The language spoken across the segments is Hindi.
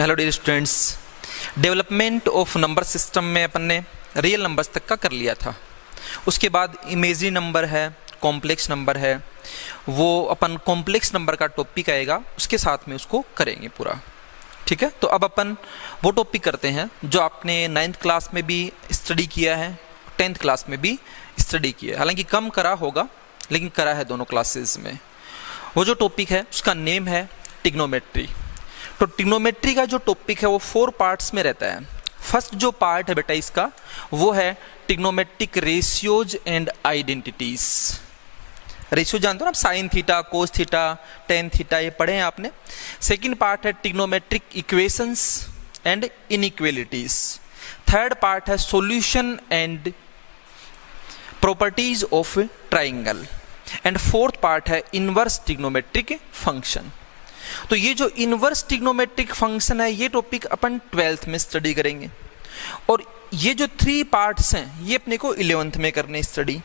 Hello dear students, development of number system में अपन ने रियल नंबर्स तक का कर लिया था। उसके बाद इमेजिनरी नंबर है, कॉम्प्लेक्स नंबर है, वो अपन कॉम्प्लेक्स नंबर का टॉपिक आएगा, उसके साथ में उसको करेंगे पूरा। ठीक है, तो अब अपन वो टॉपिक करते हैं जो आपने 9th क्लास में भी स्टडी किया है, 10th क्लास में भी स्टडी किया है। हालांकि कम करा होगा लेकिन करा है दोनों क्लासेस में। वो जो टॉपिक है उसका नेम है ट्रिग्नोमेट्री। तो ट्रिग्नोमेट्री का जो टॉपिक है वो 4 पार्ट्स में रहता है। फर्स्ट जो पार्ट है बेटा इसका वो है trigonometric ratios and identities. Ratio जानते हो ना, sine theta, cos theta, tan theta, ये पढ़े हैं आपने। सेकंड पार्ट है trigonometric equations and inequalities. Third part है solution and properties of triangle. And fourth part है इनवर्स ट्रिग्नोमेट्रिक फंक्शन। तो ये जो इनवर्स ट्रिग्नोमेट्रिक फंक्शन है ये टॉपिक अपन 12th में स्टडी करेंगे, और ये जो 3 पार्ट्स हैं ये अपने को 11th में करने स्टडी।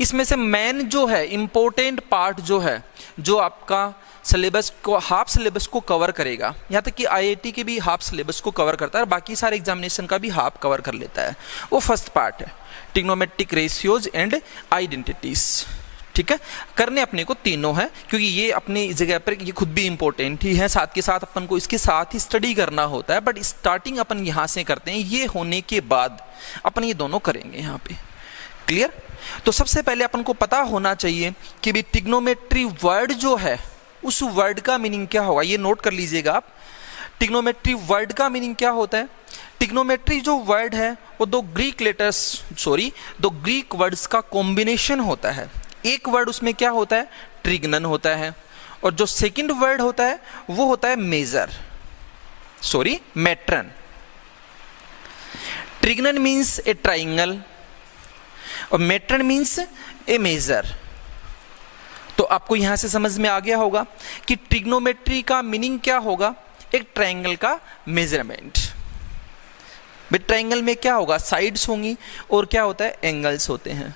इसमें से मेन जो है इंपॉर्टेंट पार्ट जो है, जो आपका सिलेबस को, हाफ सिलेबस को कवर करेगा, यहाँ तक कि आईआईटी के भी हाफ सिलेबस को कवर करता है और बाकी सारे एग्जामिनेशन का भी हाफ कवर कर लेता है, वो फर्स्ट पार्ट है ट्रिग्नोमेट्रिक रेशियोज एंड आइडेंटिटीज। ठीक है, करने अपने को तीनों है क्योंकि ये अपनी जगह पर ये खुद भी इंपॉर्टेंट ही है, साथ के साथ अपन को इसके साथ ही स्टडी करना होता है। बट स्टार्टिंग अपन यहाँ से करते हैं, ये होने के बाद अपन ये दोनों करेंगे यहाँ पे। क्लियर? तो सबसे पहले अपन को पता होना चाहिए कि भी ट्रिग्नोमेट्री वर्ड जो है उस वर्ड का मीनिंग क्या होगा, ये नोट कर लीजिएगा आप। ट्रिग्नोमेट्री वर्ड का मीनिंग क्या होता है? ट्रिग्नोमेट्री जो वर्ड है वो दो ग्रीक वर्ड्स का कॉम्बिनेशन होता है। एक वर्ड उसमें क्या होता है? ट्रिग्नन होता है, और जो सेकंड वर्ड होता है वो होता है मेट्रन। ट्रिग्नन मीन्स ए ट्राइंगल और मेट्रन मीन्स ए मेजर। तो आपको यहां से समझ में आ गया होगा कि ट्रिग्नोमेट्री का मीनिंग क्या होगा? एक ट्राइंगल का मेजरमेंट। ट्राइंगल में क्या होगा? साइड्स होंगी और क्या होता है? एंगल्स होते हैं।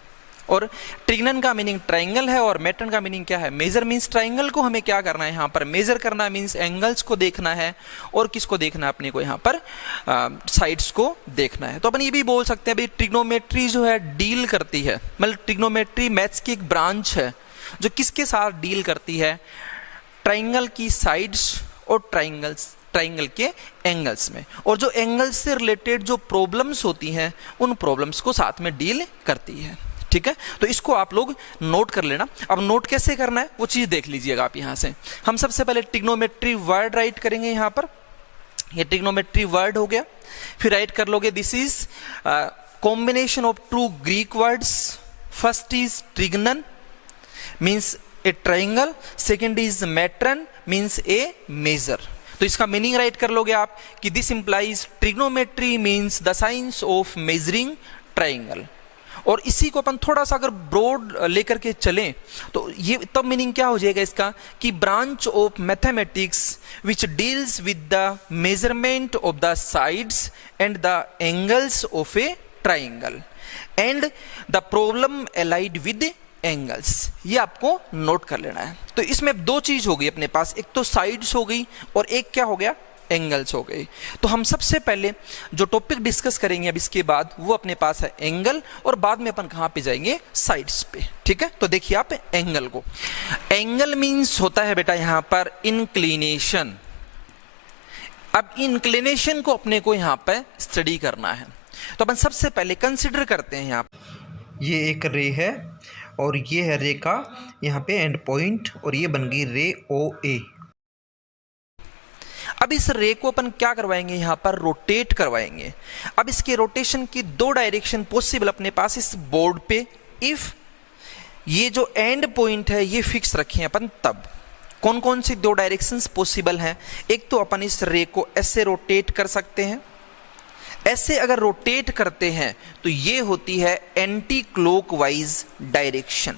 और ट्रिग्नन का मीनिंग ट्राइंगल है और मेट्रन का मीनिंग क्या है? मेजर मीन्स ट्राइंगल को हमें क्या करना है यहाँ पर? मेजर करना मीन्स एंगल्स को देखना है, और किसको देखना है अपने को यहाँ पर? साइड्स को देखना है। तो अपन ये भी बोल सकते हैं भाई ट्रिग्नोमेट्री जो है डील करती है, मतलब ट्रिग्नोमेट्री मैथ्स की एक ब्रांच है जो किसके साथ डील करती है? ट्राइंगल की साइड्स और ट्राइंगल के एंगल्स में, और जो एंगल्स से रिलेटेड जो प्रॉब्लम्स होती हैं उन प्रॉब्लम्स को साथ में डील करती है। ठीक है, तो इसको आप लोग नोट कर लेना। अब नोट कैसे करना है वो चीज देख लीजिएगा आप। यहां से हम सबसे पहले ट्रिग्नोमेट्री वर्ड राइट करेंगे। यहां पर ये ट्रिग्नोमेट्री वर्ड हो गया, फिर राइट कर लोगे this is combination of 2 Greek words. First is trigonon means a triangle, second is metron means a measure. तो इसका मीनिंग राइट कर लोगे आप कि this implies trigonometry means the science of measuring triangle. और इसी को अपन थोड़ा सा अगर ब्रॉड लेकर के चलें तो ये तब मीनिंग क्या हो जाएगा इसका कि branch of mathematics which deals with the measurement of the sides and the angles of A triangle and the problem allied with angles. ये आपको नोट कर लेना है। तो इसमें 2 चीज हो गई अपने पास, एक तो साइड्स हो गई और एक क्या हो गया? एंगल्स हो गई। तो हम सबसे पहले जो टॉपिक डिस्कस करेंगे अब इसके बाद वो अपने पास है एंगल, और बाद में अपन कहां पे जाएंगे? साइड्स पे। ठीक है, तो देखिए आप एंगल को। एंगल मींस होता है बेटा यहां पर इंक्लिनेशन। अब इंक्लिनेशन को अपने को यहां पर स्टडी करना है, तो अपन सबसे पहले कंसिडर करते हैं यहां पर ये एक रे है और ये है रे का यहाँ पे एंड पॉइंट, और ये बन गई रे OA। अब इस रे को अपन क्या करवाएंगे? यहाँ पर रोटेट करवाएंगे। अब इसके रोटेशन की 2 डायरेक्शन पॉसिबल अपने पास इस बोर्ड पे, इफ ये जो एंड पॉइंट है ये फिक्स रखें अपन, तब कौन कौन सी 2 डायरेक्शंस पॉसिबल हैं? एक तो अपन इस रे को ऐसे रोटेट कर सकते हैं, ऐसे अगर रोटेट करते हैं तो ये होती है एंटी क्लॉकवाइज डायरेक्शन।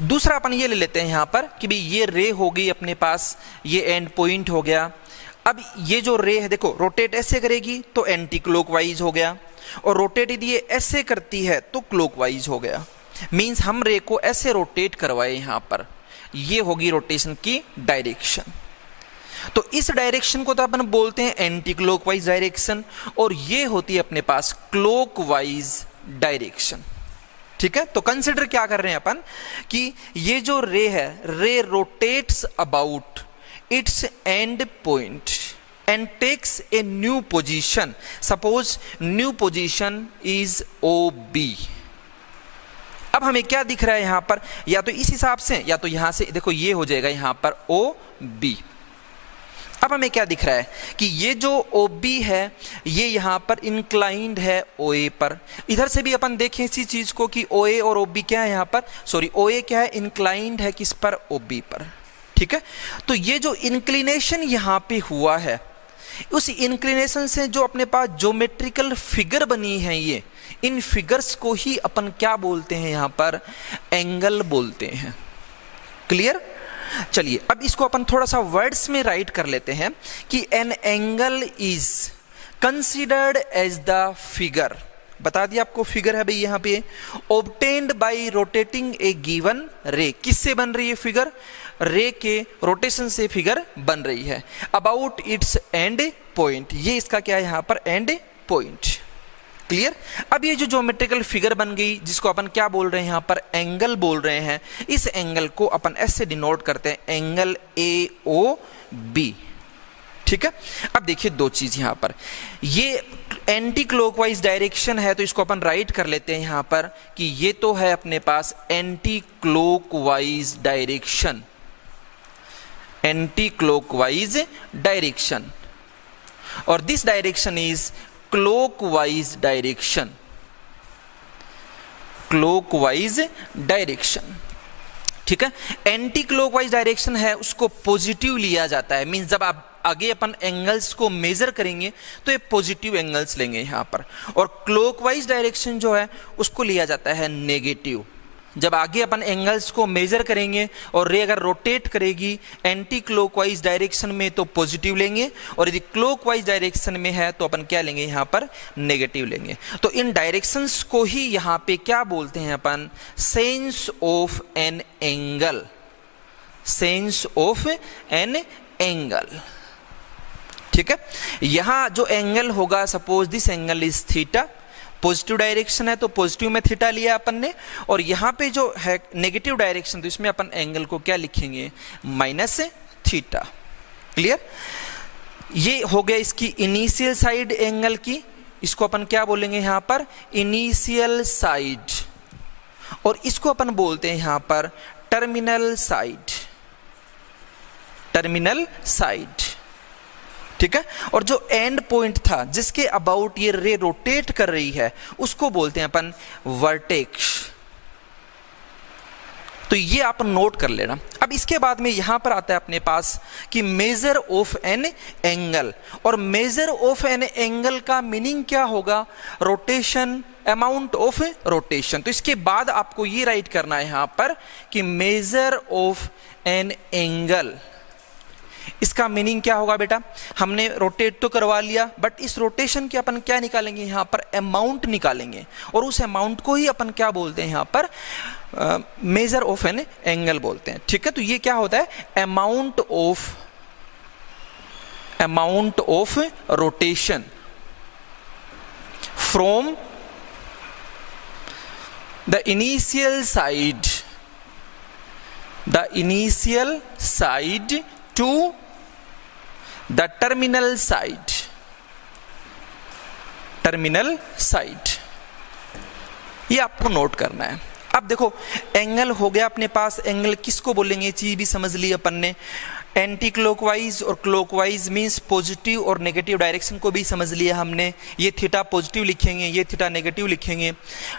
दूसरा अपन ये ले लेते हैं यहां पर कि भाई ये रे हो गई अपने पास, ये एंड पॉइंट हो गया। अब ये जो रे है देखो, रोटेट ऐसे करेगी तो एंटी क्लॉकवाइज हो गया, और रोटेट यदि ये ऐसे करती है तो क्लॉकवाइज हो गया। मींस हम रे को ऐसे रोटेट करवाए यहां पर, ये होगी रोटेशन की डायरेक्शन। तो इस डायरेक्शन को तो अपन बोलते हैं एंटी क्लॉकवाइज डायरेक्शन, और ये होती है अपने पास क्लॉकवाइज डायरेक्शन। ठीक है, तो कंसिडर क्या कर रहे हैं अपन कि ये जो रे है, ray rotates about its end point and takes a new position. Suppose new position is O B. अब हमें क्या दिख रहा है यहां पर, या तो इस हिसाब से या तो यहां से, देखो ये हो जाएगा यहां पर ओ बी। अब हमें क्या दिख रहा है कि ये जो ओ बी है ये यहां पर इंक्लाइंड है ओ ए पर। इधर से भी अपन देखें इसी चीज को कि ओ ए और ओ बी क्या है यहां पर, सॉरी ओ ए क्या है, इंक्लाइंड है किस पर, ओ बी पर। ठीक है, तो ये जो इंक्लिनेशन यहां पे हुआ है, उस इंक्लिनेशन से जो अपने पास ज्योमेट्रिकल फिगर बनी है, ये इन फिगर्स को ही अपन क्या बोलते हैं यहां पर, एंगल बोलते हैं। क्लियर? चलिए अब इसको अपन थोड़ा सा वर्ड्स में राइट कर लेते हैं कि an angle is considered as the figure. बता दिया आपको, फिगर है भाई यहां पे, obtained by rotating a given ray. किससे बन रही है फिगर, रे के रोटेशन से फिगर बन रही है। अबाउट इट्स एंड पॉइंट, ये इसका क्या है यहां पर, एंड पॉइंट। क्लियर? अब ये जो ज्योमेट्रिकल फिगर बन गई जिसको अपन क्या बोल रहे हैं यहां पर, एंगल बोल रहे हैं, इस एंगल को अपन ऐसे डिनोट करते हैं, एंगल ए ओ बी। ठीक है, अब देखिए दो चीज यहां पर, ये एंटी क्लॉकवाइज डायरेक्शन है तो इसको अपन राइट कर लेते हैं यहां पर कि ये तो है अपने पास anti clockwise direction, anti clockwise direction, और this direction is clockwise direction, clockwise direction. ठीक है, एंटी क्लॉकवाइज डायरेक्शन है उसको पॉजिटिव लिया जाता है, मींस जब आप आगे अपन एंगल्स को मेजर करेंगे तो ये पॉजिटिव एंगल्स लेंगे यहां पर, और क्लॉकवाइज डायरेक्शन जो है उसको लिया जाता है नेगेटिव। जब आगे अपन एंगल्स को मेजर करेंगे और रे अगर रोटेट करेगी एंटी क्लॉकवाइज डायरेक्शन में तो पॉजिटिव लेंगे, और यदि क्लॉकवाइज डायरेक्शन में है तो अपन क्या लेंगे यहां पर, नेगेटिव लेंगे। तो इन डायरेक्शंस को ही यहां पे क्या बोलते हैं अपन, sense of an angle, sense of an angle. ठीक है, यहां जो एंगल होगा, suppose this angle is theta, positive direction है तो पॉजिटिव में थीटा लिया अपन ने, और यहां पे जो है नेगेटिव डायरेक्शन तो इसमें अपन एंगल को क्या लिखेंगे, माइनस थीटा। क्लियर? ये हो गया इसकी इनिशियल साइड एंगल की, इसको अपन क्या बोलेंगे यहां पर, इनिशियल साइड, और इसको अपन बोलते हैं यहां पर टर्मिनल साइड, टर्मिनल साइड। ठीक है, और जो एंड पॉइंट था जिसके अबाउट ये रे रोटेट कर रही है उसको बोलते हैं अपन वर्टेक्स। तो ये आप नोट कर लेना। अब इसके बाद में यहां पर आता है अपने पास कि मेजर ऑफ एन एंगल, और मेजर ऑफ एन एंगल का मीनिंग क्या होगा, रोटेशन, अमाउंट ऑफ रोटेशन। तो इसके बाद आपको ये राइट करना है यहां पर कि मेजर ऑफ एन एंगल, इसका मीनिंग क्या होगा बेटा, हमने रोटेट तो करवा लिया बट इस रोटेशन के अपन क्या निकालेंगे यहां पर, अमाउंट निकालेंगे, और उस अमाउंट को ही अपन क्या बोलते हैं यहां पर, मेजर ऑफ एन एंगल बोलते हैं। ठीक है, तो ये क्या होता है, amount of rotation from the initial side to the terminal side, ये आपको नोट करना है। अब देखो एंगल हो गया अपने पास, एंगल किसको बोलेंगे ये चीज भी समझ ली अपन ने, एंटी क्लॉकवाइज और क्लॉकवाइज मींस पॉजिटिव और नेगेटिव डायरेक्शन को भी समझ लिया हमने। ये थीटा पॉजिटिव लिखेंगे, ये थीटा नेगेटिव लिखेंगे।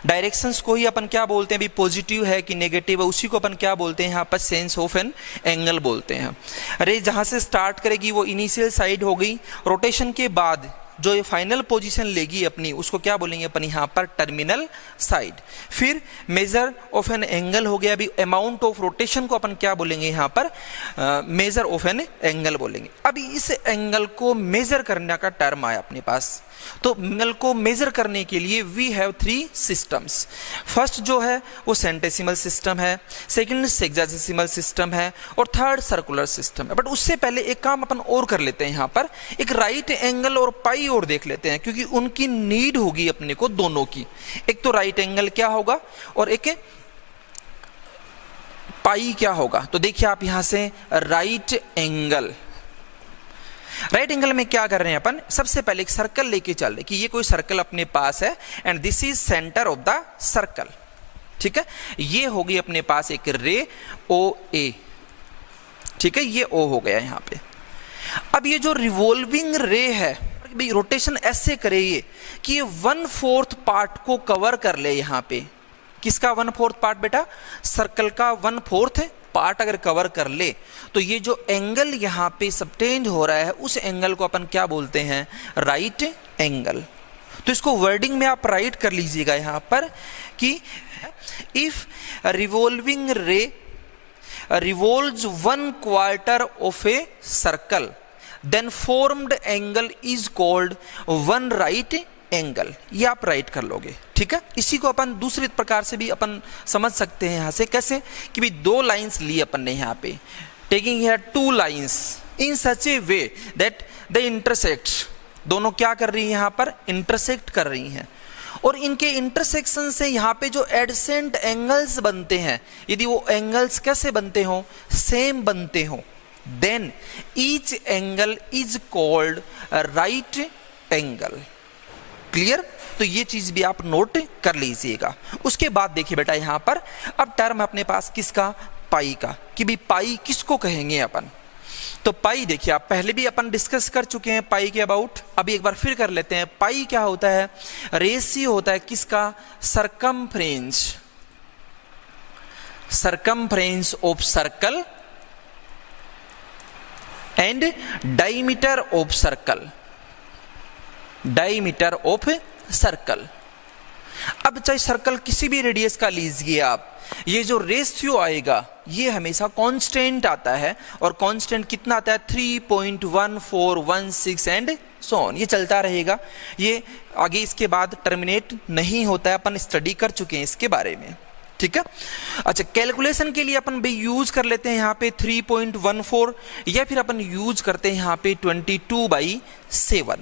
डायरेक्शंस को ही अपन क्या बोलते हैं भी, पॉजिटिव है कि नेगेटिव है, उसी को अपन क्या बोलते हैं यहाँ पर, सेंस ऑफ एन एंगल बोलते हैं। अरे जहाँ से स्टार्ट करेगी वो इनिशियल साइड हो गई, रोटेशन के बाद जो ये फाइनल पोजीशन लेगी अपनी, उसको क्या बोलेंगे अपन यहाँ पर, टर्मिनल साइड। फिर मेजर ऑफ एन एंगल हो गया, अभी अमाउंट ऑफ रोटेशन को अपन क्या बोलेंगे यहाँ पर, मेजर ऑफ एन एंगल बोलेंगे। अभी इस एंगल को मेजर करने का टर्म आया अपने पास, तो एंगल को मेजर करने के लिए वी हैव 3 सिस्टम्स। फर्स्ट जो है वो सेंटेसिमल सिस्टम है, सेकंड सेक्साडेसिमल सिस्टम है, और थर्ड सर्कुलर सिस्टम है। बट उससे पहले एक काम अपन और कर लेते हैं, यहाँ पर एक राइट एंगल और पाई और देख लेते हैं, क्योंकि उनकी नीड होगी अपने को दोनों की। एक तो राइट एंगल क्या होगा और एक पाई क्या होगा। तो देखिए आप यहां से राइट एंगल में क्या कर रहे हैं अपन, सबसे पहले एक सर्कल लेके चल रहे कि ये कोई सर्कल अपने पास है and this is centre of the circle. ठीक है, ये होगी अपने पास एक रे ओ ए। ठीक है, ये ओ हो गया यहां पे। अब ये जो रिवॉल्विंग रे है, रोटेशन ऐसे करे ये कि ये 1/4 पार्ट को कवर कर ले। यहां पे किसका 1/4 पार्ट बेटा, सर्कल का 1/4 पार्ट अगर कवर कर ले, तो ये जो एंगल यहाँ पे सबटेंड हो रहा है, उस एंगल को अपन क्या बोलते हैं, राइट एंगल। तो इसको वर्डिंग में आप राइट कर लीजिएगा यहाँ पर कि इफ रिवॉल्विंग रे revolves 1/4 of a circle, then formed angle is called one right angle। ये आप राइट कर लोगे। ठीक है, इसी को अपन दूसरे प्रकार से भी अपन समझ सकते हैं यहाँ से, कैसे कि भी 2 लाइंस ली अपन ने यहाँ पे, taking here 2 lines in such A way that the intersect, दोनों क्या कर रही है यहाँ पर, इंटरसेक्ट कर रही हैं, और इनके इंटरसेक्शन से यहाँ पे जो एडसेंट एंगल्स बनते हैं, यदि वो एंगल्स कैसे बनते हो, सेम बनते हो, then each angle is called right angle. Clear, तो ये चीज भी आप नोट कर लीजिएगा। उसके बाद देखिए बेटा यहाँ पर अब टर्म अपने पास किसका, पाई का, कि भी पाई किसको कहेंगे अपन। तो पाई देखिए आप पहले भी अपन डिस्कस कर चुके हैं पाई के अबाउट, अभी एक बार फिर कर लेते हैं। पाई क्या होता है, रेशियो होता है किसका, circumference of circle and diameter of circle. अब चाहे सर्कल किसी भी रेडियस का लीजिए आप, ये जो रेशियो आएगा ये हमेशा कांस्टेंट आता है, और कांस्टेंट कितना आता है, 3.1416 एंड सो ऑन, ये चलता रहेगा। ये आगे इसके बाद टर्मिनेट नहीं होता है, अपन स्टडी कर चुके हैं इसके बारे में। ठीक है, अच्छा कैलकुलेशन के लिए अपन भी यूज कर लेते हैं यहाँ पे 3.14, या फिर अपन यूज करते हैं यहाँ पे 22/7।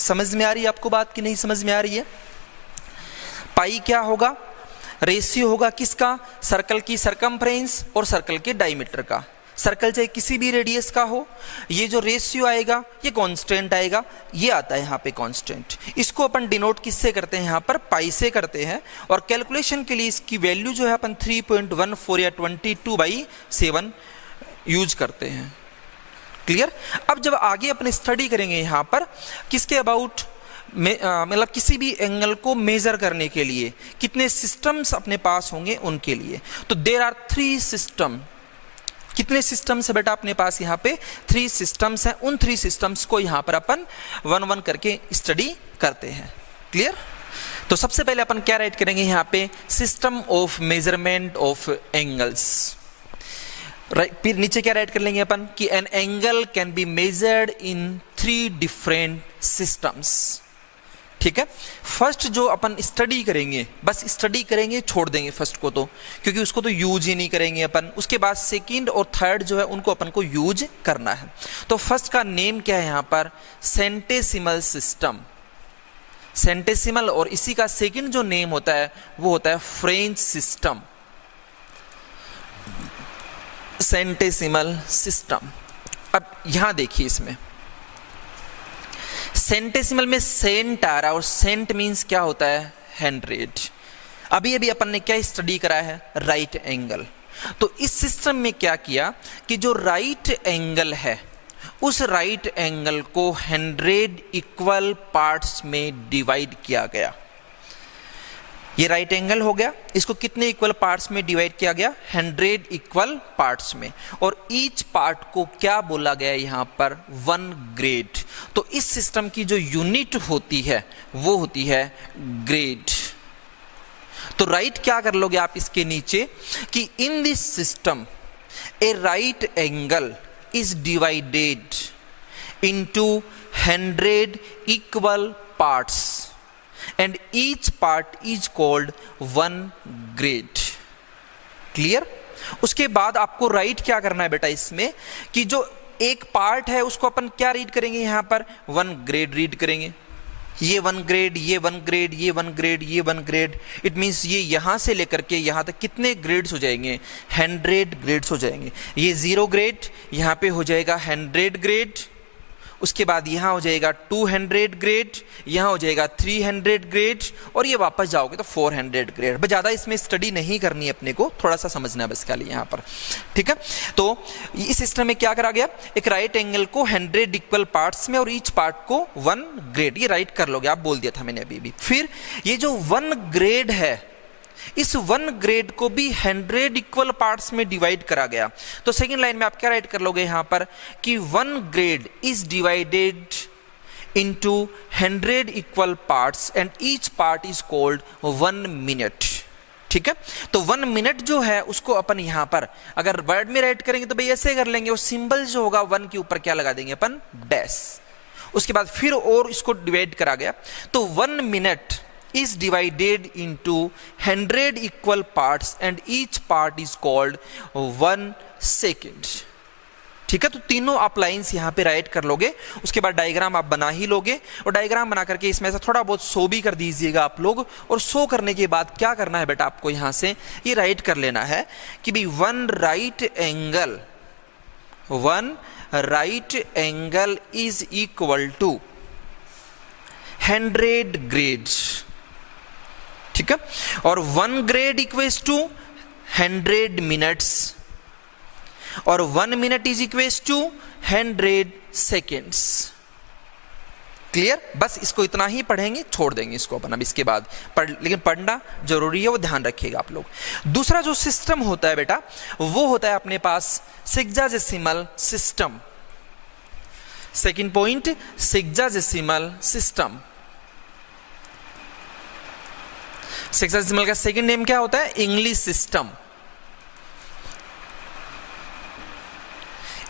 समझ में आ रही है आपको बात कि नहीं समझ में आ रही है। पाई क्या होगा, रेशियो होगा किसका, सर्कल की सरकमफ्रेंस और सर्कल के डायमीटर का। सर्कल चाहे किसी भी रेडियस का हो, ये जो रेशियो आएगा ये कांस्टेंट आएगा, ये आता है यहाँ पे कांस्टेंट। इसको अपन डिनोट किससे करते हैं, यहाँ पर पाई से करते हैं, और कैलकुलेशन के लिए इसकी वैल्यू जो है अपन 3.14 या 22/7 यूज करते हैं। क्लियर, अब जब आगे अपन स्टडी करेंगे यहाँ पर किसके अबाउट, मतलब किसी भी एंगल को मेजर करने के लिए कितने सिस्टम्स अपने पास होंगे उनके लिए, तो देयर आर 3 सिस्टम। कितने सिस्टम्स है बेटा अपने पास, यहाँ पे 3 सिस्टम्स हैं। उन 3 सिस्टम्स को यहाँ पर अपन 1-1 करके स्टडी करते हैं। क्लियर, तो सबसे पहले अपन क्या राइट करेंगे यहाँ पे, system of measurement of angles. फिर नीचे क्या राइट कर लेंगे अपन कि an angle can be measured in 3 different systems. ठीक है, फर्स्ट जो अपन स्टडी करेंगे, बस स्टडी करेंगे, छोड़ देंगे फर्स्ट को तो, क्योंकि उसको तो यूज ही नहीं करेंगे अपन। उसके बाद सेकंड और थर्ड जो है उनको अपन को यूज करना है। तो फर्स्ट का नेम क्या है यहाँ पर, सेंटेसिमल सिस्टम, सेंटेसिमल, और इसी का सेकंड जो नेम होता है वो होता है फ्रेंच सिस्टम, सेंटेसिमल सिस्टम। अब यहां देखिए इसमें सेंटेसिमल में सेंट आ रहा है, और सेंट मींस क्या होता है, 100। अभी अभी अपन ने क्या स्टडी करा है, राइट एंगल। तो इस सिस्टम में क्या किया कि जो राइट एंगल है उस राइट एंगल को 100 इक्वल पार्ट्स में डिवाइड किया गया। ये राइट एंगल हो गया, इसको कितने इक्वल पार्ट्स में डिवाइड किया गया, 100 इक्वल पार्ट्स में, और ईच पार्ट को क्या बोला गया यहां पर, 1 ग्रेड। तो इस सिस्टम की जो यूनिट होती है वो होती है ग्रेड। तो राइट क्या कर लोगे आप इसके नीचे कि in this system A right angle is divided into 100 equal parts and each part is called 1 grade। Clear? उसके बाद आपको राइट क्या करना है बेटा इसमें कि जो एक पार्ट है उसको अपन क्या रीड करेंगे यहां पर, 1 ग्रेड रीड करेंगे। ये 1 ग्रेड, ये 1 ग्रेड, ये 1 ग्रेड, ये 1 ग्रेड। इट मींस ये यहां से लेकर के यहां तक कितने ग्रेड्स हो जाएंगे, 100 ग्रेड्स हो जाएंगे। ये 0 ग्रेड यहां पे हो जाएगा 100 ग्रेड, उसके बाद यहाँ हो जाएगा 200 ग्रेड, यहाँ हो जाएगा 300 ग्रेड, और ये वापस जाओगे तो 400 ग्रेड। बस ज़्यादा इसमें स्टडी नहीं करनी है अपने को, थोड़ा सा समझना है बस खाली यहाँ पर, ठीक है। तो इस सिस्टम में क्या करा गया, एक राइट एंगल को 100 इक्वल पार्ट्स में और ईच पार्ट को 1 ग्रेड, ये राइट कर लोगे आप, बोल दिया था मैंने अभी भी। फिर ये जो 1 ग्रेड है, इस 1 ग्रेड को भी 100 इक्वल पार्ट्स में डिवाइड करा गया। तो सेकंड लाइन में आप क्या राइट कर लोगे यहां पर कि 1 grade is divided into 100 equal parts and each part is called 1 minute. ठीक है, तो 1 मिनट जो है उसको अपन यहां पर अगर वर्ड में राइट करेंगे तो भाई ऐसे कर लेंगे, वो सिंबल जो होगा 1 के ऊपर क्या लगा देंगे अपन, डैश। उसके बाद फिर और इसको डिवाइड करा गया, तो 1 minute is divided into 100 equal parts and each part is called 1 second। ठीक है, तो तीनों आप लाइंस यहां पे राइट कर लोगे। उसके बाद डायग्राम आप बना ही लोगे, और डायग्राम बना करके इसमें से थोड़ा बहुत शो भी कर दीजिएगा आप लोग। और शो करने के बाद क्या करना है बेटा, आपको यहां से ये राइट कर लेना है कि भाई 1 right angle is equal to 100 grades. ठीक है, और 1 ग्रेड इक्वल्स टू 100 मिनट्स, और 1 minute is equals to 100 seconds. Clear? बस इसको इतना ही पढ़ेंगे, छोड़ देंगे इसको अपन अब इसके बाद लेकिन पढ़ना जरूरी है, वो ध्यान रखिएगा आप लोग। दूसरा जो सिस्टम होता है बेटा, वो होता है अपने पास sexagesimal system. Second point, sexagesimal system. Sexagesimal का सेकंड नेम क्या होता है, इंग्लिश सिस्टम।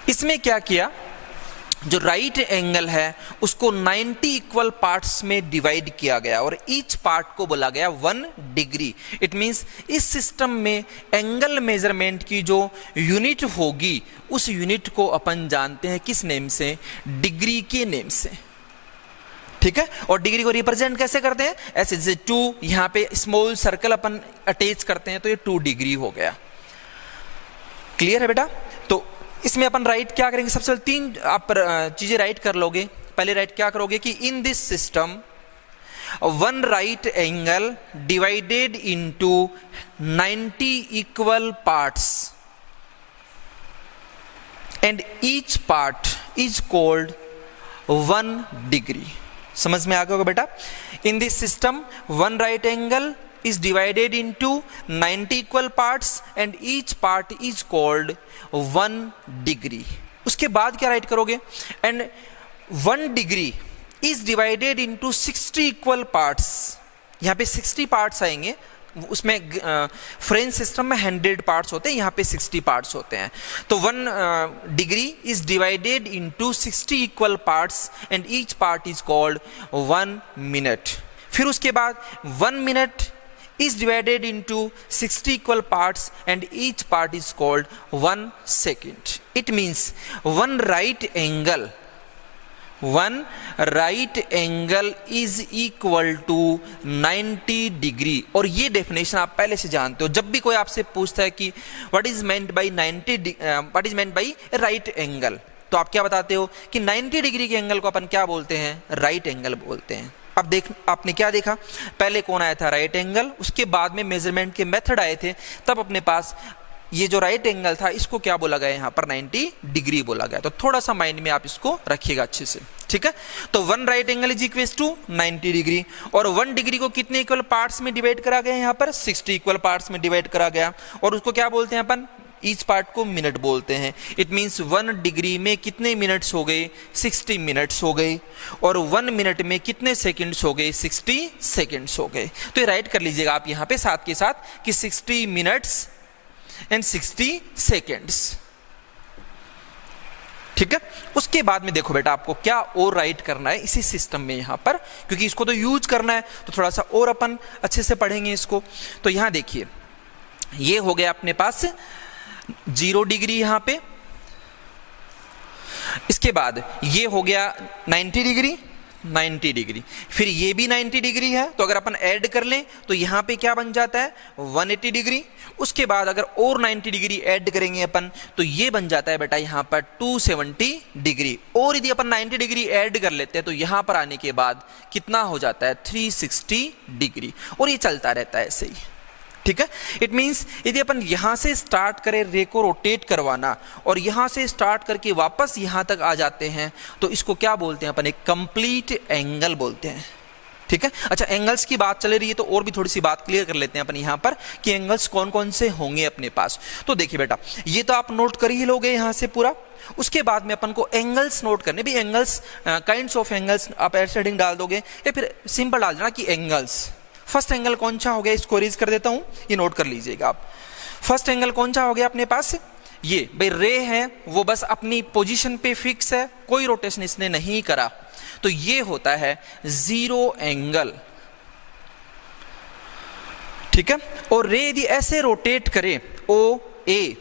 इसमें क्या किया, जो राइट एंगल है उसको 90 इक्वल पार्ट्स में डिवाइड किया गया, और ईच पार्ट को बोला गया 1 डिग्री। इट मींस इस सिस्टम में एंगल मेजरमेंट की जो यूनिट होगी उस यूनिट को अपन जानते हैं किस नेम से, डिग्री के नेम से। ठीक है, और डिग्री को रिप्रेजेंट कैसे करते हैं, ऐसे जैसे 2, यहां पे स्मॉल सर्कल अपन अटैच करते हैं तो ये 2 डिग्री हो गया। क्लियर है बेटा? तो इसमें अपन राइट क्या करेंगे, सबसे पहले 3 आप चीजें राइट कर लोगे। पहले राइट क्या करोगे कि in this system 1 right angle divided into 90 equal parts and each part is called 1 degree. समझ में आ गया होगा बेटा? In this system 1 right angle is divided into 90 equal parts and each part is called 1 degree। उसके बाद क्या राइट करोगे, and 1 degree is divided into 60 equal parts। यहाँ पे 60 parts आएंगे, उसमें फ्रेंच सिस्टम में 100 पार्ट्स होते हैं, यहाँ पे 60 पार्ट्स होते हैं। तो 1 degree is divided into 60 equal parts and each part is called 1 minute. फिर उसके बाद 1 minute is divided into 60 equal parts and each part is called 1 second। It means 1 right angle is equal to 90 degree। और ये डेफिनेशन आप पहले से जानते हो। जब भी कोई आपसे पूछता है कि what is meant by right angle, तो आप क्या बताते हो कि 90 डिग्री के एंगल को अपन क्या बोलते हैं, राइट एंगल बोलते हैं। अब आपने क्या देखा, पहले कौन आया था, राइट एंगल। उसके बाद में मेजरमेंट के मेथड आए थे, तब अपने पास ये जो राइट एंगल था इसको क्या बोला गया यहाँ पर 90 डिग्री बोला गया। तो थोड़ा सा माइंड में आप इसको रखिएगा अच्छे से, ठीक है। तो 1 right angle is equals to 90 degree, और 1 डिग्री को कितने इक्वल पार्ट्स में डिवाइड करा गया यहाँ पर 60 इक्वल पार्ट्स में डिवाइड करा गया, और उसको क्या बोलते हैं अपन, ईच पार्ट को मिनट बोलते हैं। इट मीन्स 1 डिग्री में कितने मिनट्स हो गए 60 मिनट्स हो गए, और 1 मिनट में कितने सेकंड्स हो गए 60 सेकंड्स हो गए। तो ये राइट कर लीजिएगा आप यहाँ पे साथ के साथ कि 60 मिनट्स एंड 60 सेकंड्स, ठीक है। उसके बाद में देखो बेटा आपको क्या और राइट करना है इसी सिस्टम में यहाँ पर, क्योंकि इसको तो यूज करना है तो थोड़ा सा और अपन अच्छे से पढ़ेंगे इसको। तो यहाँ देखिए ये हो गया अपने पास 0 डिग्री यहाँ पे, इसके बाद ये हो गया 90 डिग्री, 90 डिग्री, फिर ये भी 90 डिग्री है, तो अगर अपन ऐड कर लें तो यहाँ पे क्या बन जाता है 180 डिग्री। उसके बाद अगर और 90 डिग्री ऐड करेंगे अपन तो ये बन जाता है बेटा यहाँ पर 270 डिग्री, और यदि अपन 90 डिग्री ऐड कर लेते हैं तो यहाँ पर आने के बाद कितना हो जाता है 360 डिग्री, और ये चलता रहता है ऐसे ही, ठीक है। इट मींस यदि अपन यहां से स्टार्ट करें रे को रोटेट करवाना और यहां से स्टार्ट करके वापस यहां तक आ जाते हैं तो इसको क्या बोलते हैं अपन, एक कंप्लीट एंगल बोलते हैं, ठीक है। अच्छा, एंगल्स की बात चल रही है तो और भी थोड़ी सी बात क्लियर कर लेते हैं अपन यहां पर कि एंगल्स कौन कौन से होंगे अपने पास। तो देखिए बेटा ये तो आप नोट कर ही लोगे यहां से पूरा, उसके बाद में अपन को एंगल्स नोट करने भी, एंगल्स काइंड्स ऑफ एंगल्स आप एड शेडिंग डाल दोगे या फिर सिंपल डाल देना कि एंगल्स। फर्स्ट एंगल कौन सा हो गया, इसको रीज कर देता हूं, ये नोट कर लीजिएगा आप। फर्स्ट एंगल कौन सा हो गया अपने पास, ये भाई रे है वो बस अपनी पोजीशन पे फिक्स है, कोई रोटेशन इसने नहीं करा, तो ये होता है 0 एंगल, ठीक है। और रे यदि ऐसे रोटेट करे ओ ए,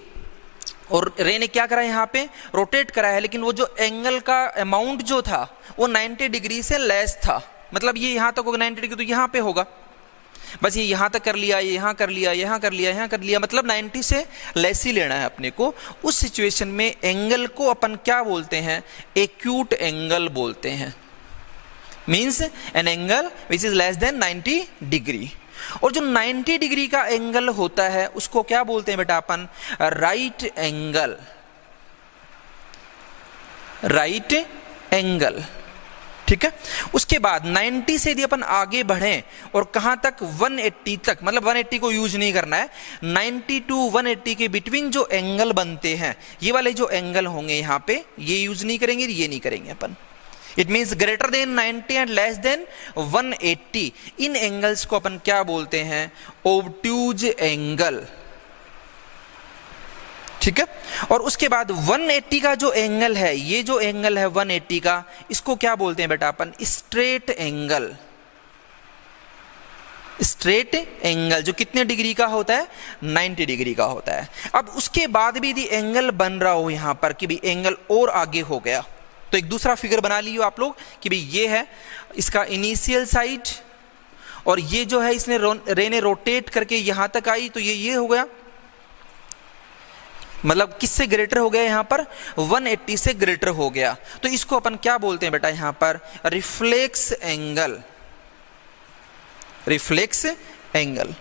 और रे ने क्या करा यहाँ पे रोटेट करा है, लेकिन वो जो एंगल का अमाउंट जो था वो 90 डिग्री से लेस था, मतलब ये यहां तक होगा 90 डिग्री तो यहां पे होगा, बस ये यहां तक कर लिया, ये यहां कर लिया, यहां कर लिया, यहां कर लिया, मतलब 90 से लेस ही लेना है अपने को। उस सिचुएशन में एंगल को अपन क्या बोलते हैं, एक्यूट एंगल बोलते हैं, means an angle which is less than 90 degree. और जो 90 डिग्री का एंगल होता है उसको क्या बोलते हैं बेटा अपन, राइट एंगल, राइट एंगल, ठीक है। उसके बाद 90 से यदि अपन आगे बढ़ें और कहां तक 180 तक, मतलब 180 को यूज नहीं करना है, 90 टू 180 के बिटवीन जो एंगल बनते हैं ये वाले जो एंगल होंगे यहाँ पे ये यूज नहीं करेंगे, ये नहीं करेंगे अपन। It means greater than 90 and less than 180, इन एंगल्स को अपन क्या बोलते हैं, ओब्ट्यूज एंगल, ठीक है। और उसके बाद 180 का जो एंगल है, ये जो एंगल है 180 का, इसको क्या बोलते हैं बेटा अपन, स्ट्रेट एंगल, स्ट्रेट एंगल जो कितने डिग्री का होता है 90 डिग्री का होता है। अब उसके बाद भी यदि एंगल बन रहा हो यहां पर कि भी एंगल और आगे हो गया तो एक दूसरा फिगर बना लियो आप लोग कि भाई ये है इसका इनिशियल साइड, और ये जो है इसने रे ने रोटेट करके यहां तक आई तो ये हो गया, मतलब किससे ग्रेटर हो गया यहां पर 180 से ग्रेटर हो गया, तो इसको अपन क्या बोलते हैं बेटा यहां पर, रिफ्लेक्स एंगल, रिफ्लेक्स एंगल,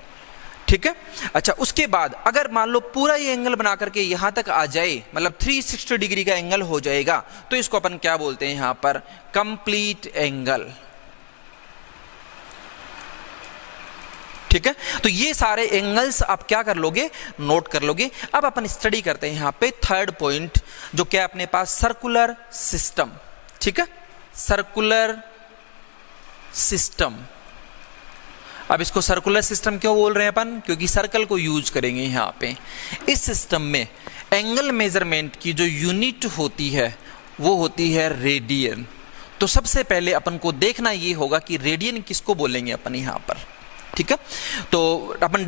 ठीक है। अच्छा, उसके बाद अगर मान लो पूरा ये एंगल बना करके यहां तक आ जाए, मतलब 360 डिग्री का एंगल हो जाएगा, तो इसको अपन क्या बोलते हैं यहां पर, कंप्लीट एंगल, ठीक है। तो ये सारे एंगल्स आप क्या कर लोगे, नोट कर लोगे। अब अपन स्टडी करते हैं यहाँ पे थर्ड पॉइंट जो क्या अपने पास, सर्कुलर सिस्टम, ठीक है, सर्कुलर सिस्टम। अब इसको सर्कुलर सिस्टम क्यों बोल रहे हैं अपन, क्योंकि सर्कल को यूज करेंगे यहाँ पे। इस सिस्टम में एंगल मेजरमेंट की जो यूनिट होती है वो होती है रेडियन। तो सबसे पहले अपन को देखना ये होगा कि रेडियन किसको बोलेंगे अपन यहाँ पर, ठीक है। तो अपन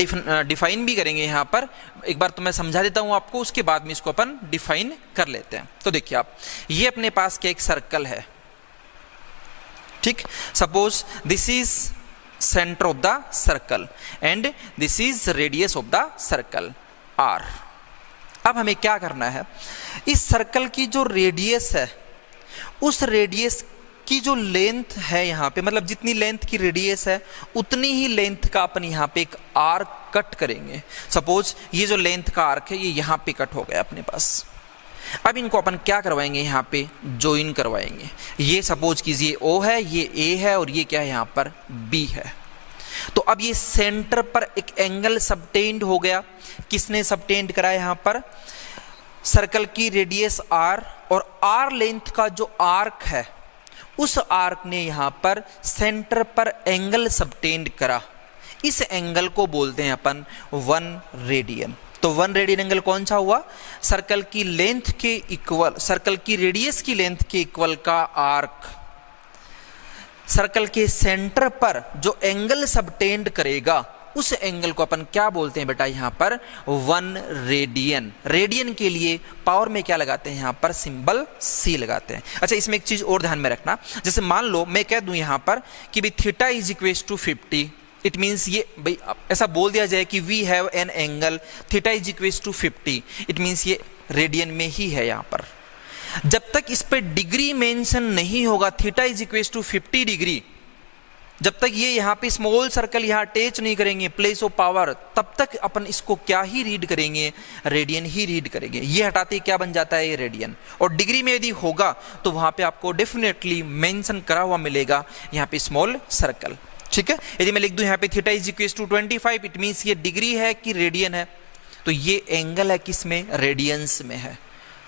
डिफाइन भी करेंगे यहाँ पर, एक बार तो मैं समझा देता हूँ आपको, उसके बाद में इसको अपन डिफाइन कर लेते हैं। तो देखिए आप, ये अपने पास क्या एक सर्कल है, ठीक। Suppose this is centre of the circle and this is radius of the circle R. अब हमें क्या करना है, इस सर्कल की जो रेडियस है उस रेडियस की जो लेंथ है यहाँ पे, मतलब जितनी लेंथ की रेडियस है उतनी ही लेंथ का अपन यहाँ पे एक आर्क कट करेंगे। सपोज ये जो लेंथ का आर्क है ये यहाँ पे कट हो गया अपने पास। अब इनको अपन क्या करवाएंगे, यहाँ पे ज्वाइन करवाएंगे। ये सपोज कीजिए O है, ये A है और ये क्या है यहाँ पर B है। तो अब ये सेंटर पर एक एंगल सबटेंड हो गया। किसने सबटेंड करा यहाँ पर? सर्कल की रेडियस R और R लेंथ का जो आर्क है उस आर्क ने यहाँ पर सेंटर पर एंगल सबटेंड करा। इस एंगल को बोलते हैं अपन 1 रेडियन। तो 1 रेडियन एंगल कौन सा हुआ? सर्कल की लेंथ के इक्वल, सर्कल की रेडियस की लेंथ के इक्वल का आर्क सर्कल के सेंटर पर जो एंगल सबटेंड करेगा उस एंगल को अपन क्या बोलते हैं बेटा? यहाँ पर 1 रेडियन। रेडियन के लिए पावर में क्या लगाते हैं? यहाँ पर सिंबल C लगाते हैं। अच्छा, इसमें एक चीज और ध्यान में रखना, जैसे मान लो मैं कह दूं यहाँ पर कि भाई theta is equals to 50, it means ये भाई ऐसा बोल दिया जाए कि we have an angle theta is equals to 50, it means ये रेडियन में ही है। यहाँ पर जब तक इस पे डिग्री मेंशन नहीं होगा, theta is equals to 50 degree, जब तक ये यहाँ पे स्मॉल सर्कल यहाँ अटैच नहीं करेंगे प्लेस ऑफ पावर, तब तक अपन इसको क्या ही रीड करेंगे? रेडियन ही रीड करेंगे। ये हटाते क्या बन जाता है? ये रेडियन। और डिग्री में यदि होगा तो वहां पे आपको डेफिनेटली मेंशन करा हुआ मिलेगा यहाँ पे स्मॉल सर्कल। ठीक है, यदि मैं लिख दूं यहाँ पे theta is equal to 25, it means ये डिग्री है कि रेडियन है? तो ये एंगल है किसमें? रेडियंस में है।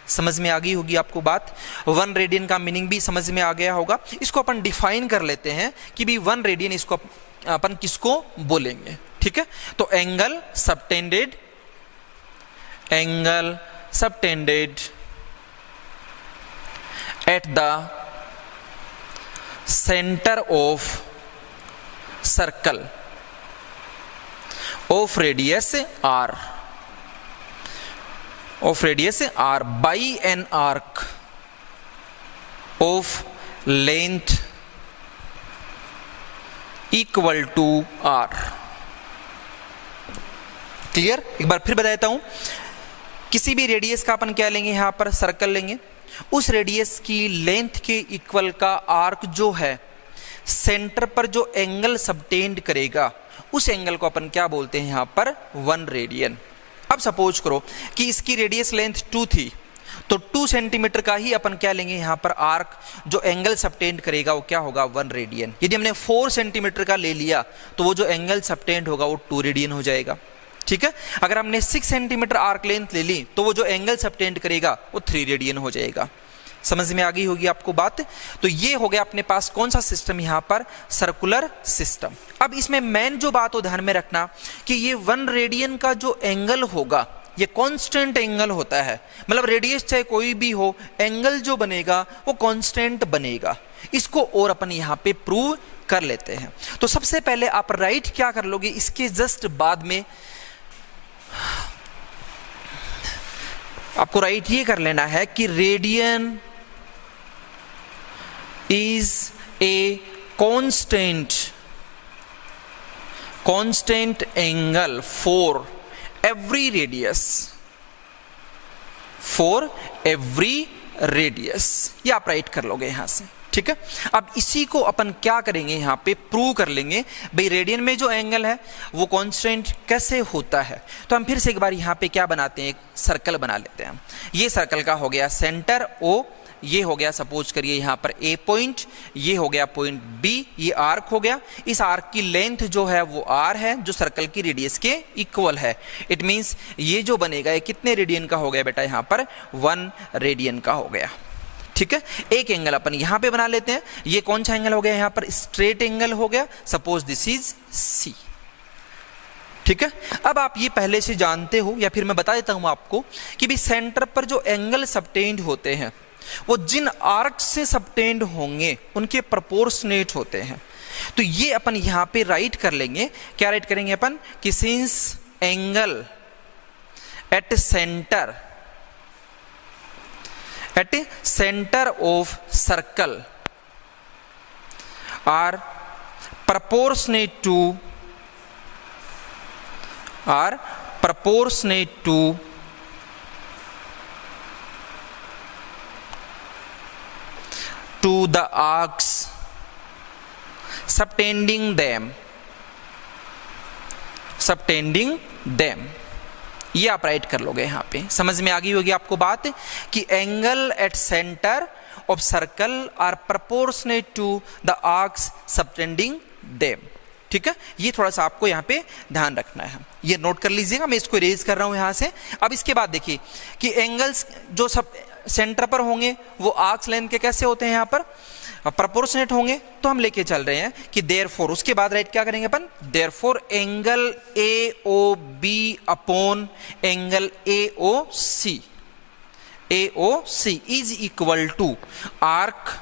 समझ में आ गई होगी आपको बात। 1 रेडियन का मीनिंग भी समझ में आ गया होगा। इसको अपन डिफाइन कर लेते हैं कि भी 1 रेडियन इसको अपन किसको बोलेंगे। ठीक है, तो angle subtended at the centre of circle of radius R by an arc of length equal to R। Clear? एक बार फिर बता देता हूं, किसी भी रेडियस का अपन क्या लेंगे? यहां पर सर्कल लेंगे, उस रेडियस की लेंथ के इक्वल का आर्क जो है सेंटर पर जो एंगल सबटेंड करेगा उस एंगल को अपन क्या बोलते हैं? यहां पर 1 रेडियन। अब सपोज करो कि इसकी रेडियस लेंथ 2 थी, तो 2 सेंटीमीटर का ही अपन क्या लेंगे? यहाँ पर आर्क जो एंगल सबटेंड करेगा वो क्या होगा? 1 रेडियन। यदि हमने 4 सेंटीमीटर का ले लिया तो वो जो एंगल सबटेंड होगा वो 2 रेडियन हो जाएगा। ठीक है, अगर हमने 6 सेंटीमीटर आर्क लेंथ ले ली तो वो जो एंगल सबटेंड करेगा वो 3 रेडियन हो जाएगा। समझ में आ गई होगी आपको बात। तो ये हो गया अपने पास कौन सा सिस्टम? यहाँ पर सर्कुलर सिस्टम। अब इसमें मेन जो बात हो ध्यान में रखना कि ये 1 रेडियन का जो एंगल होगा ये कांस्टेंट एंगल होता है। मतलब रेडियस चाहे कोई भी हो, एंगल जो बनेगा वो कांस्टेंट बनेगा। इसको और अपन यहाँ पे प्रूव कर लेते हैं। तो सबसे पहले आप राइट क्या कर लोगे? इसके जस्ट बाद में आपको राइट ये कर लेना है कि radian is a constant angle for every radius। ये आप राइट कर लोगे यहां से। ठीक है, अब इसी को अपन क्या करेंगे? यहां पे प्रूव कर लेंगे भाई रेडियन में जो एंगल है वो कांस्टेंट कैसे होता है। तो हम फिर से एक बार यहां पे क्या बनाते हैं? एक सर्कल बना लेते हैं। ये सर्कल का हो गया सेंटर O, ये हो गया सपोज करिए यहाँ पर A पॉइंट, ये हो गया पॉइंट B, ये आर्क हो गया। इस आर्क की लेंथ जो है वो R है जो सर्कल की रेडियस के इक्वल है। इट मींस ये जो बनेगा ये कितने रेडियन का हो गया बेटा? यहाँ पर 1 रेडियन का हो गया। ठीक है, एक एंगल अपन यहाँ पे बना लेते हैं। ये कौन सा एंगल हो गया? यहाँ पर स्ट्रेट एंगल हो गया। Suppose this is C। ठीक है, अब आप ये पहले से जानते हो या फिर मैं बता देता हूं आपको कि भी सेंटर पर जो एंगल सबटेंड होते हैं वो जिन आर्क से सबटेंड होंगे उनके प्रोपोर्शनेट होते हैं। तो ये अपन यहां पे राइट कर लेंगे। क्या राइट करेंगे अपन? कि since angle at centre of circle are proportionate to the arcs subtending them subtending them. ये आप राइट कर लोगे यहाँ पे। समझ में आ गई होगी आपको बात कि angle at centre of circle are proportionate to the arcs subtending them. ठीक है, ये थोड़ा सा आपको यहाँ पे ध्यान रखना है, ये नोट कर लीजिएगा। मैं इसको इरेज कर रहा हूँ यहाँ से। अब इसके बाद देखिए कि एंगल्स जो सब सेंटर पर होंगे वो आर्क्स लेंथ के कैसे होते हैं, यहाँ पर प्रोपोर्शनेट होंगे। तो हम लेके चल रहे हैं कि देयरफॉर, उसके बाद राइट क्या करेंगे अपन, therefore angle AOB upon angle AOC is equal to arc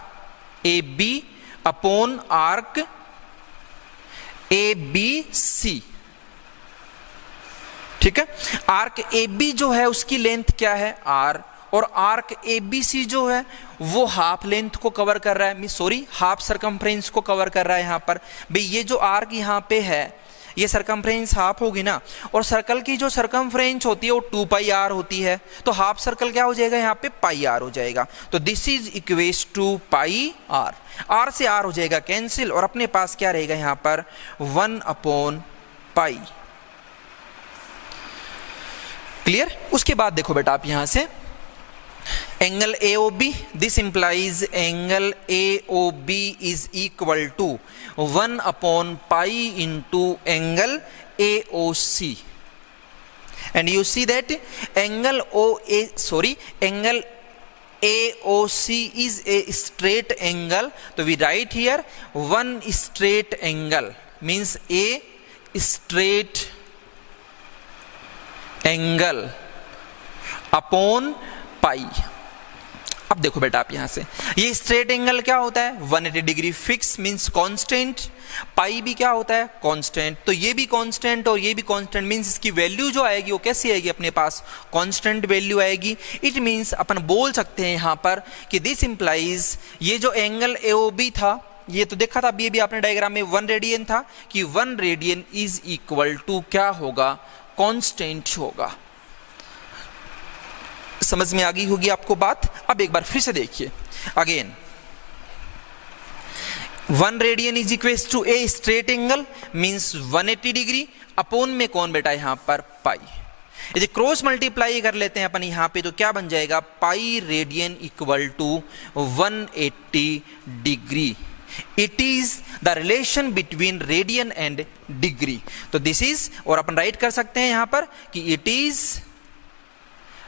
AB upon arc ABC। ठीक है, आर्क AB जो है उसकी लेंथ क्या है R, और आर्क ABC जो है वो हाफ लेंथ को कवर कर रहा है, सॉरी हाफ सरकमफ्रेंस को कवर कर रहा है यहाँ पर। भाई ये जो आर्क यहाँ पे है ये सरकमफ्रेंस हाफ होगी ना, और सर्कल की जो सरकमफ्रेंस होती है वो 2πr होती है, तो हाफ सर्कल क्या हो जाएगा यहाँ पे πr हो जाएगा। तो this is equals to πr, r से r हो जाएगा कैंसिल, और अपने पास क्या रहेगा यहाँ पर 1/π। क्लियर। उसके बाद देखो बेटा आप यहां से angle AOB, this implies angle AOB is equal to 1/π into angle AOC, and you see that angle angle AOC is a straight angle. So we write here one straight angle means a straight angle upon pi. अब देखो बेटा आप यहां से ये स्ट्रेट एंगल क्या होता है 180 डिग्री फिक्स मींस कांस्टेंट, पाई भी क्या होता है कांस्टेंट, तो ये भी कांस्टेंट और ये भी कांस्टेंट मींस इसकी वैल्यू जो आएगी वो कैसी आएगी अपने पास कांस्टेंट वैल्यू आएगी। इट मींस अपन बोल सकते हैं यहां पर कि दिस इंप्लाइज ये जो एंगल AOB था ये तो देखा था ये भी आपने डायग्राम में 1 रेडियन था कि 1 रेडियन इज इक्वल टू क्या होगा कांस्टेंट होगा। समझ में आ गई होगी आपको बात। अब एक बार फिर से देखिए again 1 radian is equal to a straight angle means 180 degree upon में कौन बेटा यहां पर पाई। यदि क्रॉस मल्टीप्लाई कर लेते हैं अपन यहां पे तो क्या बन जाएगा pi radian equal to 180 degree. It is the relation between radian and degree. तो दिस इज और अपन राइट कर सकते हैं यहां पर कि it is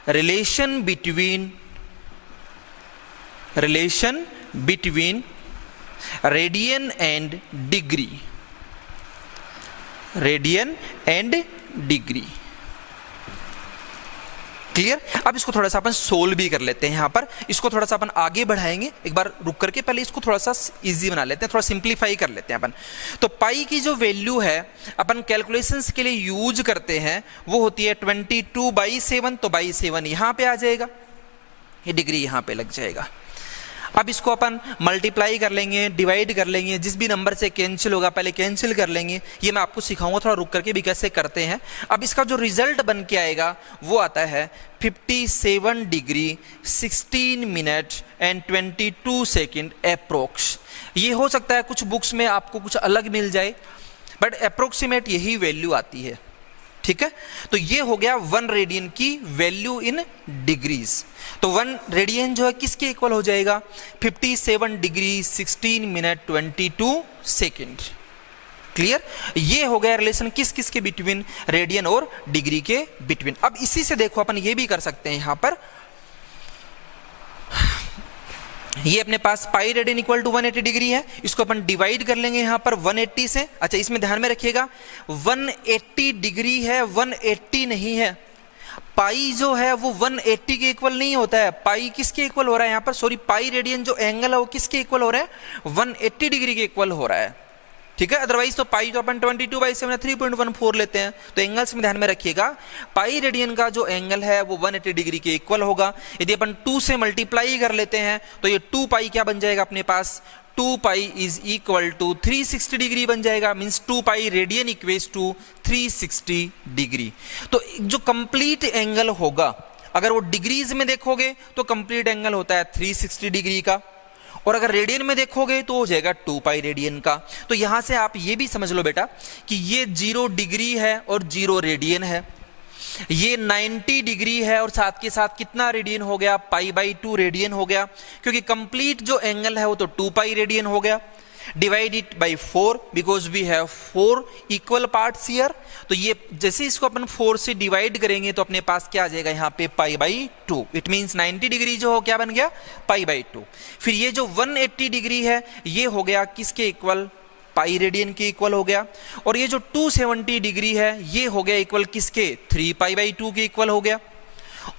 relation between radian and degree, radian and degree। Clear. अब इसको थोड़ा सा अपन सोल्व भी कर लेते हैं यहां पर, इसको थोड़ा सा अपन आगे बढ़ाएंगे एक बार रुक करके, पहले इसको थोड़ा सा इजी बना लेते हैं, थोड़ा सिंप्लीफाई कर लेते हैं अपन। तो पाई की जो वैल्यू है अपन कैलकुलेशंस के लिए यूज करते हैं वो होती है 22/7, तो 7 यहां पे आ जाएगा, ये डिग्री यहां पे लग जाएगा। अब इसको अपन मल्टीप्लाई कर लेंगे, डिवाइड कर लेंगे, जिस भी नंबर से कैंसिल होगा पहले कैंसिल कर लेंगे। ये मैं आपको सिखाऊंगा थोड़ा रुक करके भी कैसे करते हैं। अब इसका जो रिजल्ट बन के आएगा वो आता है 57 degree 16 minute and 22 second approx. ये हो सकता है कुछ बुक्स में आपको कुछ अलग मिल जाए बट अप्रोक्सीमेट यही वैल्यू आती है। ठीक है, तो ये हो गया 1 रेडियन की वैल्यू इन डिग्रीज। तो 1 रेडियन जो है किसके इक्वल हो जाएगा 57 डिग्री 16 मिनट 22 सेकेंड। क्लियर। ये हो गया रिलेशन किस किस के बिटवीन रेडियन और डिग्री के बिटवीन। अब इसी से देखो अपन ये भी कर सकते हैं यहां पर, ये अपने पास pi radian equal to 180 degree है, इसको अपन डिवाइड कर लेंगे यहां पर 180 से। अच्छा इसमें ध्यान में रखिएगा 180 डिग्री है 180 नहीं है, पाई जो है वो 180 के इक्वल नहीं होता है। पाई किसके इक्वल हो रहा है यहाँ पर, सॉरी पाई रेडियन जो एंगल है वो किसके इक्वल हो रहा है 180 डिग्री के इक्वल हो रहा है। ठीक है, अदरवाइज तो पाई तो अपन 22/7 3.14 लेते हैं। तो एंगल्स में ध्यान में रखिएगा पाई रेडियन का जो एंगल है वो 180 डिग्री के इक्वल होगा। यदि अपन 2 से मल्टीप्लाई कर लेते हैं तो ये 2 पाई क्या बन जाएगा अपने पास 2 pi is equal to 360 degree बन जाएगा, means 2 pi radian equals to 360 degree. तो जो कंप्लीट एंगल होगा अगर वो डिग्रीज में देखोगे तो कंप्लीट एंगल होता है 360 डिग्री का, और अगर रेडियन में देखोगे तो हो जाएगा 2 पाई रेडियन का। तो यहां से आप ये भी समझ लो बेटा कि ये 0 डिग्री है और 0 रेडियन है, ये 90 डिग्री है और साथ के साथ कितना रेडियन हो गया, π/2 रेडियन हो गया, क्योंकि कंप्लीट जो एंगल है वो तो 2 पाई रेडियन हो गया। Divide it by 4 because we have 4 equal parts here. तो ये जैसे इसको अपन 4 से डिवाइड करेंगे तो अपने पास क्या आ जाएगा यहाँ पे π/2। इट मींस 90 डिग्री जो हो क्या बन गया, π/2। फिर ये जो 180 डिग्री है ये हो गया किसके इक्वल, पाई रेडियन के इक्वल हो गया। और ये जो 270 डिग्री है ये हो गया इक्वल किसके, 3π/2 के इक्वल हो गया।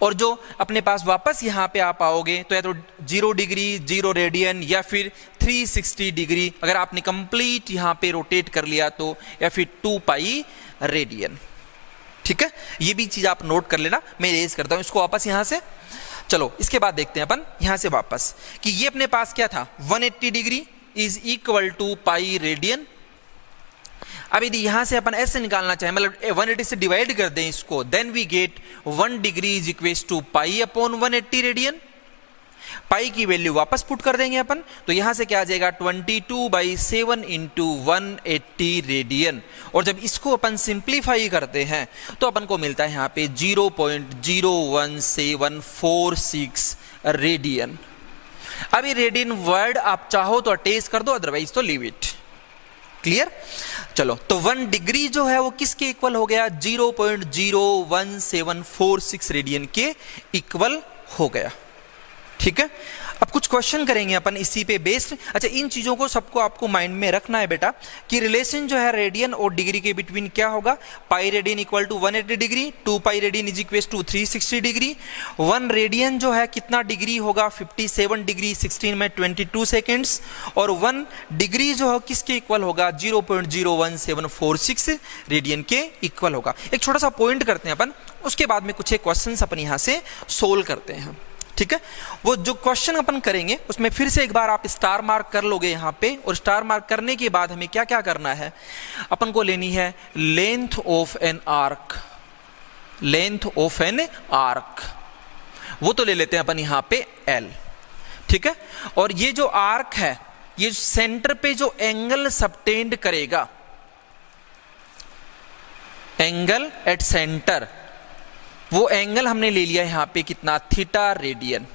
और जो अपने पास वापस यहाँ पे आप आओगे तो या तो 0 डिग्री 0 रेडियन या फिर 360 डिग्री, अगर आपने कंप्लीट यहाँ पे रोटेट कर लिया तो, या फिर 2 पाई रेडियन। ठीक है, ये भी चीज आप नोट कर लेना, मैं रेज करता हूं इसको वापस यहाँ से। चलो इसके बाद देखते हैं अपन यहाँ से वापस कि ये अपने पास क्या था, 180 degree is equal to pi radian. अब यदि यहां से अपन ऐसे निकालना चाहें, मतलब 180 से डिवाइड कर दें इसको, then we get 1 degree is equal to π/180 radian. Pi की वैल्यू वापस पुट कर देंगे अपन, तो यहां से क्या आ जाएगा 22/7 इंटू 180 रेडियन। और जब इसको अपन सिंप्लीफाई करते हैं तो अपन को मिलता है यहाँ पे 0.01746 रेडियन। अब ये रेडियन वर्ड आप चाहो तो अटैच कर दो, अदरवाइज तो लीव इट। क्लियर? चलो तो 1 डिग्री जो है वो किसके इक्वल हो गया, 0.01746 रेडियन के इक्वल हो गया। ठीक है, अब कुछ क्वेश्चन करेंगे अपन इसी पे बेस्ड। अच्छा, इन चीजों को सबको आपको माइंड में रखना है बेटा कि रिलेशन जो है रेडियन और डिग्री के बिटवीन क्या होगा, pi radian equal to 180 degree, 2 pi radian is equal to 360 degree. 1 radian जो है कितना डिग्री होगा, 57 डिग्री 16 में 22 सेकेंड्स। और 1 डिग्री जो है किसके इक्वल होगा, 0.01746 रेडियन के इक्वल होगा। एक छोटा सा पॉइंट करते हैं अपन, उसके बाद में कुछ एक क्वेश्चन अपन यहाँ से सोल्व करते हैं। ठीक है, वो जो क्वेश्चन अपन करेंगे उसमें फिर से एक बार आप स्टार मार्क कर लोगे यहाँ पे, और स्टार मार्क करने के बाद हमें क्या क्या करना है, अपन को लेनी है length of an arc. Length of an arc वो तो ले लेते हैं अपन यहाँ पे L। ठीक है, और ये जो आर्क है ये सेंटर पे जो एंगल सबटेंड करेगा, एंगल एट सेंटर, वो एंगल हमने ले लिया यहां पे कितना, थीटा रेडियन।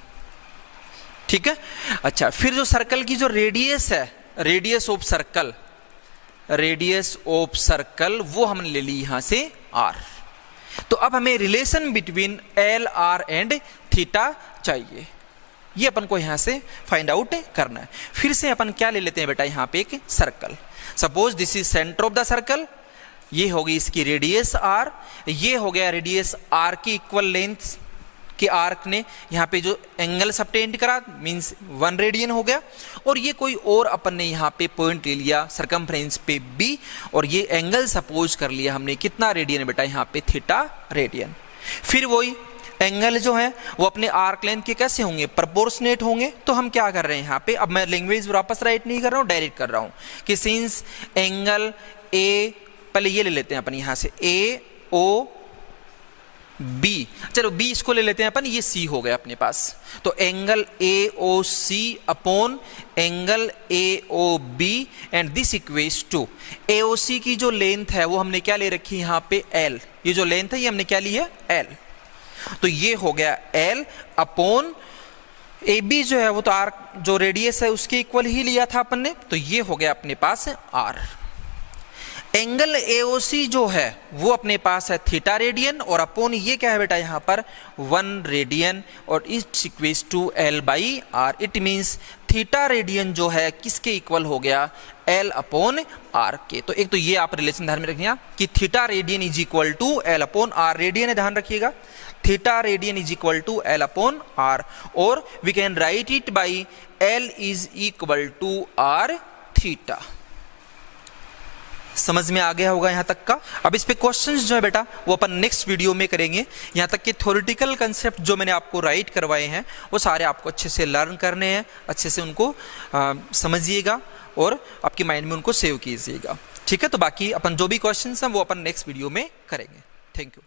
ठीक है, अच्छा फिर जो सर्कल की जो रेडियस है, radius of circle, radius of circle वो हमने ले ली यहां से R। तो अब हमें relation between L, R and theta चाहिए, ये अपन को यहां से फाइंड आउट करना है। फिर से अपन क्या ले लेते हैं बेटा, यहां पे एक circle, suppose this is centre of the circle, ये होगी इसकी रेडियस R, ये हो गया रेडियस R की इक्वल लेंथ के आर्क ने यहाँ पे जो एंगल सबटेंड करा, मींस 1 रेडियन हो गया। और ये कोई और अपन ने यहाँ पे पॉइंट ले लिया सरकमफ्रेंस पे B, और ये एंगल सपोज कर लिया हमने कितना रेडियन बेटा, यहाँ पे थीटा रेडियन। फिर वही एंगल जो है वो अपने आर्क लेंथ के कैसे होंगे, प्रोपोर्शनेट होंगे। तो हम क्या कर रहे हैं यहाँ पे, अब मैं लैंग्वेज वापस राइट नहीं कर रहा हूँ, डायरेक्ट कर रहा हूँ कि सिंस एंगल A, पहले ये ले लेते हैं अपन यहां से AOB, चलो B इसको ले लेते हैं अपन, ये C हो गया अपने पास। तो angle AOC upon angle AOB and this equates to AOC की जो लेंथ है वो हमने क्या ले रखी यहां पे L, ये जो लेंथ है ये हमने क्या ली है L। तो ये हो गया L अपॉन AB जो है वो तो आर्क जो रेडियस है उसके इक्वल ही लिया था अपन ने, तो ये हो गया अपने पास R। एंगल AOC जो है वो अपने पास है थीटा रेडियन, और अपॉन ये क्या है बेटा यहाँ पर 1 रेडियन, और it's equals to L/R। It means theta radian जो है किसके इक्वल हो गया, L अपॉन R के। तो एक तो ये आप रिलेशन ध्यान में रखिएगा कि theta radian is equal to L upon R, radian है ध्यान रखिएगा, theta radian is equal to L upon R, और we can write it by L is equal to R theta. समझ में आ गया होगा यहाँ तक का। अब इस पे क्वेश्चंस जो है बेटा वो अपन नेक्स्ट वीडियो में करेंगे। यहाँ तक के थ्योरेटिकल कंसेप्ट जो मैंने आपको राइट करवाए हैं वो सारे आपको अच्छे से लर्न करने हैं, अच्छे से उनको समझिएगा और आपके माइंड में उनको सेव कीजिएगा। ठीक है, तो बाकी अपन जो भी क्वेश्चंस हैं वो अपन नेक्स्ट वीडियो में करेंगे। Thank you.